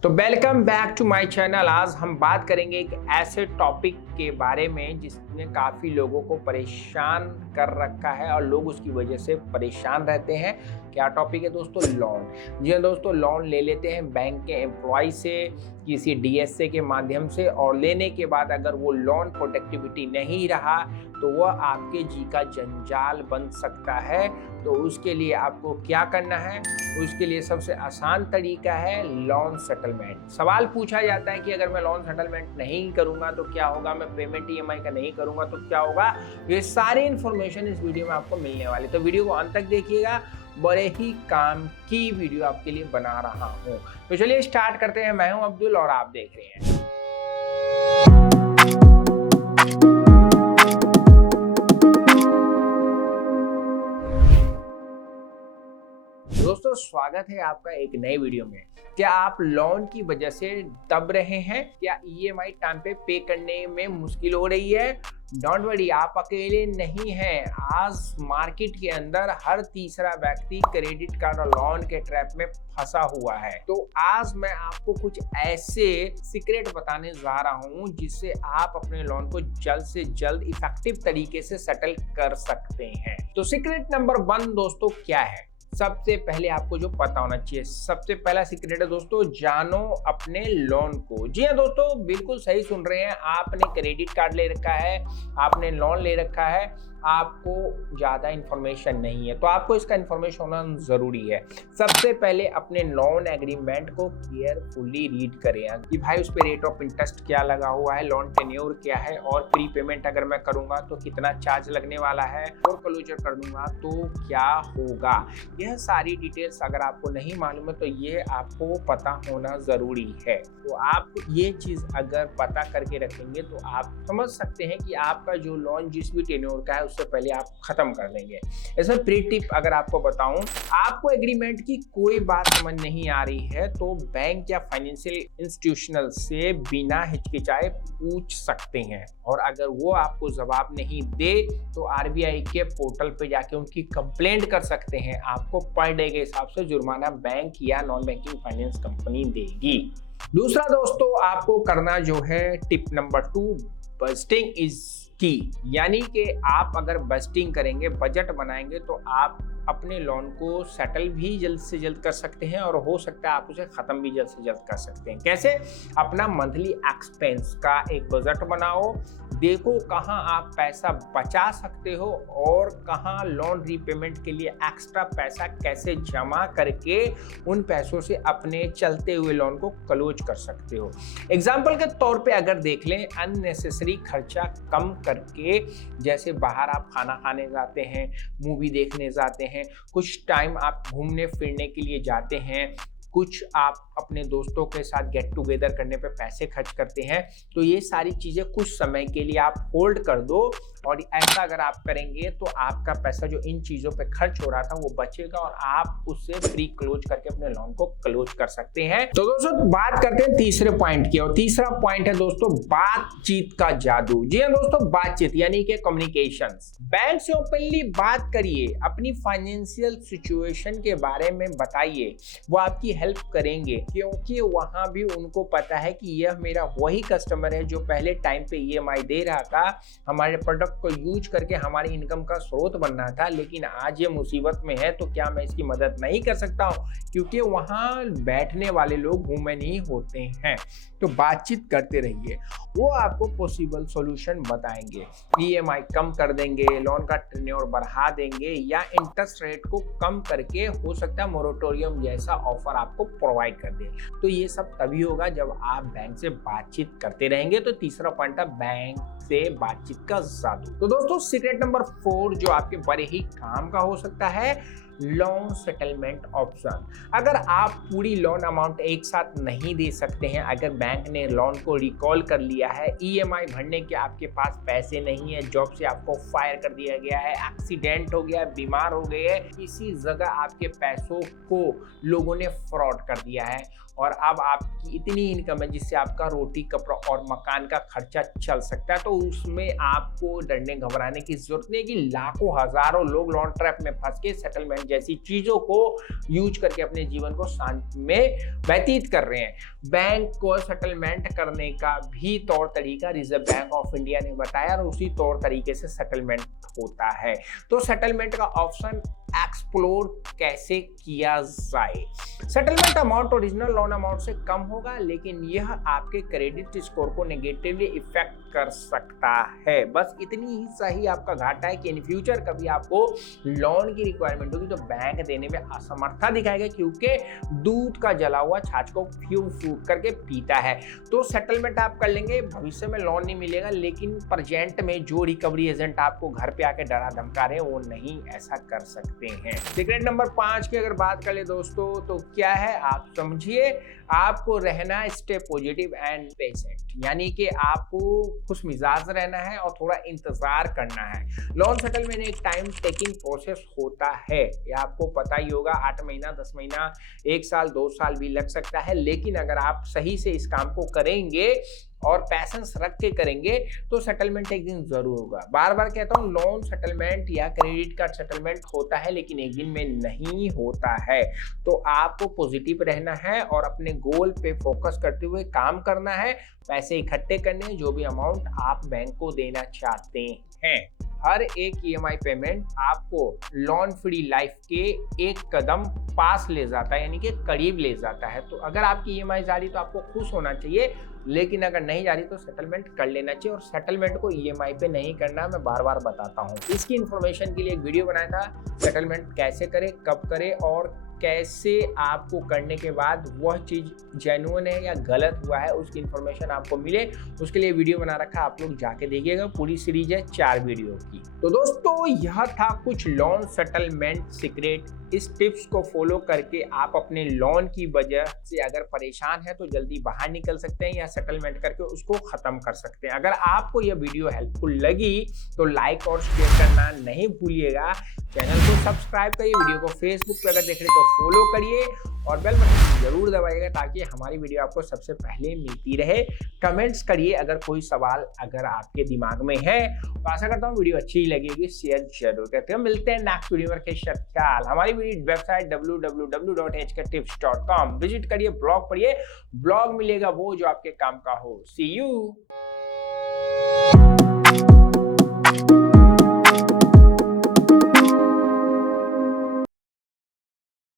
तो welcome back to my channel. आज हम बात करेंगे एक ऐसे टॉपिक के बारे में जिसने काफ़ी लोगों को परेशान कर रखा है और लोग उसकी वजह से परेशान रहते हैं। क्या टॉपिक है दोस्तों? लोन। जी हाँ दोस्तों, लोन ले लेते हैं बैंक के एम्प्लॉय से, किसी डीएसए के माध्यम से, और लेने के बाद अगर वो लोन प्रोडक्टिविटी नहीं रहा तो वह आपके जी का जंजाल बन सकता है। तो उसके लिए आपको क्या करना है? उसके लिए सबसे आसान तरीका है लोन सेटलमेंट। सवाल पूछा जाता है कि अगर मैं लोन सेटलमेंट नहीं करूंगा तो क्या होगा, मैं पेमेंट ईएमआई का नहीं करूंगा तो क्या होगा। ये सारी इन्फॉर्मेशन इस वीडियो में आपको मिलने वाली, तो वीडियो को अंत तक देखिएगा। बड़े ही काम की वीडियो आपके लिए बना रहा हूँ। तो चलिए स्टार्ट करते हैं। मैं हूँ अब्दुल और आप देख रहे हैं। दोस्तों स्वागत है आपका एक नए वीडियो में। क्या आप लोन की वजह से दब रहे हैं? क्या ईएमआई टाइम पे करने में मुश्किल हो रही है? डोंट वरी, आप अकेले नहीं हैं। आज मार्केट के अंदर हर तीसरा व्यक्ति क्रेडिट कार्ड और लोन के ट्रैप में फंसा हुआ है। तो आज मैं आपको कुछ ऐसे सीक्रेट बताने जा रहा हूं जिससे आप अपने लोन को जल्द से जल्द इफेक्टिव तरीके से सेटल कर सकते हैं। तो सीक्रेट नंबर 1 दोस्तों क्या है? सबसे पहले आपको जो पता होना चाहिए, सबसे पहला सीक्रेट है दोस्तों, जानो अपने लोन को। जी हाँ दोस्तों, बिल्कुल सही सुन रहे हैं। आपने क्रेडिट कार्ड ले रखा है, आपने लोन ले रखा है, आपको ज़्यादा इन्फॉर्मेशन नहीं है, तो आपको इसका इन्फॉर्मेशन होना ज़रूरी है। सबसे पहले अपने लोन एग्रीमेंट को केयरफुली रीड करें कि भाई उस पर रेट ऑफ इंटरेस्ट क्या लगा हुआ है, लोन टेन्योर क्या है, और प्री पेमेंट अगर मैं करूँगा तो कितना चार्ज लगने वाला है, और क्लोजर कर दूंगा तो क्या होगा। यह सारी डिटेल्स अगर आपको नहीं मालूम है तो ये आपको पता होना ज़रूरी है। तो आप ये चीज़ अगर पता करके रखेंगे तो आप समझ सकते हैं कि आपका जो लोन जिस भी टेन्योर का है उससे पहले आप खत्म कर लेंगे। इसमें प्री टिप अगर आपको बताऊं, आपको एग्रीमेंट की कोई बात समझ नहीं आ रही है तो बैंक या फाइनेंशियल इंस्टीट्यूशनल से बिना हिचकिचाए पूछ सकते हैं, और अगर वो आपको जवाब नहीं दे तो आरबीआई के पोर्टल पे जाके उनकी कंप्लेंट कर सकते हैं। आपको पर डे के हिसाब से जुर्माना बैंक या नॉन बैंकिंग फाइनेंस कंपनी देगी। दूसरा दोस्तों आपको करना जो है, टिप नंबर 2, बजटिंग इज की, यानी कि आप अगर बजटिंग करेंगे, बजट बनाएंगे तो आप अपने लोन को सेटल भी जल्द से जल्द कर सकते हैं, और हो सकता है आप उसे ख़त्म भी जल्द से जल्द कर सकते हैं। कैसे? अपना मंथली एक्सपेंस का एक बजट बनाओ, देखो कहाँ आप पैसा बचा सकते हो और कहाँ लोन रीपेमेंट के लिए एक्स्ट्रा पैसा कैसे जमा करके उन पैसों से अपने चलते हुए लोन को क्लोज कर सकते हो। एग्जाम्पल के तौर पे अगर देख लें, अननेसेसरी खर्चा कम करके, जैसे बाहर आप खाना खाने जाते हैं, मूवी देखने जाते हैं, कुछ टाइम आप घूमने फिरने के लिए जाते हैं, कुछ आप अपने दोस्तों के साथ गेट टुगेदर करने पे पैसे खर्च करते हैं, तो ये सारी चीज़ें कुछ समय के लिए आप होल्ड कर दो, और ऐसा अगर आप करेंगे तो आपका पैसा जो इन चीज़ों पे खर्च हो रहा था वो बचेगा और आप उससे फ्री क्लोज करके अपने लोन को क्लोज कर सकते हैं। तो दोस्तों बात करते हैं तीसरे पॉइंट की, और तीसरा पॉइंट है दोस्तों बातचीत का जादू। जी हाँ दोस्तों, बातचीत यानी कि कम्युनिकेशंस। बैंक से ओपनली बात करिए, अपनी फाइनेंशियल सिचुएशन के बारे में बताइए, वो आपकी हेल्प करेंगे, क्योंकि वहां भी उनको पता है कि यह मेरा वही कस्टमर है जो पहले टाइम पे ईएमआई दे रहा था, हमारे प्रोडक्ट को यूज करके हमारी इनकम का स्रोत बनना था, लेकिन आज ये मुसीबत में है, तो क्या मैं इसकी मदद नहीं कर सकता हूँ? क्योंकि वहां बैठने वाले लोग ह्यूमन ही होते हैं। तो बातचीत करते रहिए, वो आपको पॉसिबल सॉल्यूशन बताएंगे, ईएमआई कम कर देंगे, लोन का टेन्योर बढ़ा देंगे, या इंटरेस्ट रेट को कम करके हो सकता है मोरेटोरियम जैसा ऑफर आपको प्रोवाइड कर दे। तो ये सब तभी होगा जब आप बैंक से बातचीत करते रहेंगे। तो तीसरा पॉइंट है बैंक से बातचीत का जादू। तो दोस्तों सीक्रेट नंबर 4 जो आपके बड़े ही काम का हो सकता है, लोन सेटलमेंट ऑप्शन। अगर आप पूरी लोन अमाउंट एक साथ नहीं दे सकते हैं, अगर बैंक ने लोन को रिकॉल कर लिया है, ईएमआई भरने के आपके पास पैसे नहीं है, जॉब से आपको फायर कर दिया गया है, एक्सीडेंट हो गया, बीमार हो गए, किसी जगह आपके पैसों को लोगों ने फ्रॉड कर दिया है, और अब आपकी इतनी इनकम है जिससे आपका रोटी कपड़ा और मकान का खर्चा चल सकता है, तो उसमें आपको डरने घबराने की जरूरत नहीं कि लाखों हजारों लोग लोन ट्रैप में फंस के सेटलमेंट जैसी चीजों को यूज करके अपने जीवन को शांति में व्यतीत कर रहे हैं। बैंक को सेटलमेंट करने का भी तौर तरीका रिजर्व बैंक ऑफ इंडिया ने बताया और उसी तौर तरीके से सेटलमेंट होता है। तो सेटलमेंट का ऑप्शन एक्सप्लोर कैसे किया जाए। Settlement amount original loan amount से कम होगा, लेकिन यह आपके क्रेडिट स्कोर को नेगेटिवली इफेक्ट कर सकता है। बस इतनी ही सही आपका घाटा है कि इन फ्यूचर कभी आपको लोन की रिक्वायरमेंट होगी तो बैंक देने में असमर्थता दिखाएगा, क्योंकि दूध का जला हुआ छाछ को फूंक फूंक करके पीता है। तो सेटलमेंट आप कर लेंगे, भविष्य में लोन नहीं मिलेगा, लेकिन प्रेजेंट में जो रिकवरी एजेंट आपको घर पे आके डरा धमका रहे हैं वो नहीं ऐसा कर सकते हैं। सीक्रेट नंबर 5 की अगर बात कर ले दोस्तों, तो क्या है आप समझिए, आपको रहना स्टे पॉजिटिव एंड पेशेंट, यानी कि आपको खुश मिजाज रहना है और थोड़ा इंतजार करना है। लोन सेटलमेंट एक टाइम टेकिंग प्रोसेस होता है, ये आपको पता ही होगा। 8 महीना, 10 महीना, 1 साल, 2 साल भी लग सकता है, लेकिन अगर आप सही से इस काम को करेंगे और पैसेंस रख के करेंगे तो सेटलमेंट एक दिन जरूर होगा। बार बार कहता हूँ, लोन सेटलमेंट या क्रेडिट कार्ड सेटलमेंट होता है, लेकिन एक दिन में नहीं होता है। तो आपको पॉजिटिव रहना है और अपने गोल पे फोकस करते हुए काम करना है, पैसे इकट्ठे करने, जो भी अमाउंट आप बैंक को देना चाहते हैं। हर एक EMI पेमेंट आपको लोन फ्री लाइफ के एक कदम पास ले जाता है, यानी कि करीब ले जाता है। तो अगर आपकी EMI जा रही तो आपको खुश होना चाहिए, लेकिन अगर नहीं जा रही तो सेटलमेंट कर लेना चाहिए। और सेटलमेंट को EMI पे नहीं करना, मैं बार बार बताता हूँ। इसकी इन्फॉर्मेशन के लिए एक वीडियो बनाया था, सेटलमेंट कैसे करें, कब करें और कैसे आपको करने के बाद वह चीज़ जेन्युइन है या गलत हुआ है उसकी इन्फॉर्मेशन आपको मिले, उसके लिए वीडियो बना रखा, आप लोग जाके देखिएगा। पूरी सीरीज है 4 वीडियो की। तो दोस्तों, यह था कुछ लोन सेटलमेंट सीक्रेट। इस टिप्स को फॉलो करके आप अपने लोन की वजह से अगर परेशान है तो जल्दी बाहर निकल सकते हैं या सेटलमेंट करके उसको खत्म कर सकते हैं। अगर आपको यह वीडियो हेल्पफुल लगी तो लाइक और शेयर करना नहीं भूलिएगा। चैनल को सब्सक्राइब करिए, वीडियो को फेसबुक पर अगर देख रहे तो फॉलो करिए और बेल बटन जरूर दबाइएगा ताकि हमारी वीडियो आपको सबसे पहले मिलती रहे। कमेंट्स करिए अगर कोई सवाल अगर आपके दिमाग में है। तो आशा करता हूँ वीडियो अच्छी लगेगी, शेयर जरूर करते हैं। मिलते हैं नेक्स्ट वीडियो में। ख्याल हमारी वेबसाइट www.hktips.com विजिट करिए, ब्लॉग पढ़िए, ब्लॉग मिलेगा वो जो आपके काम का हो। सी यू।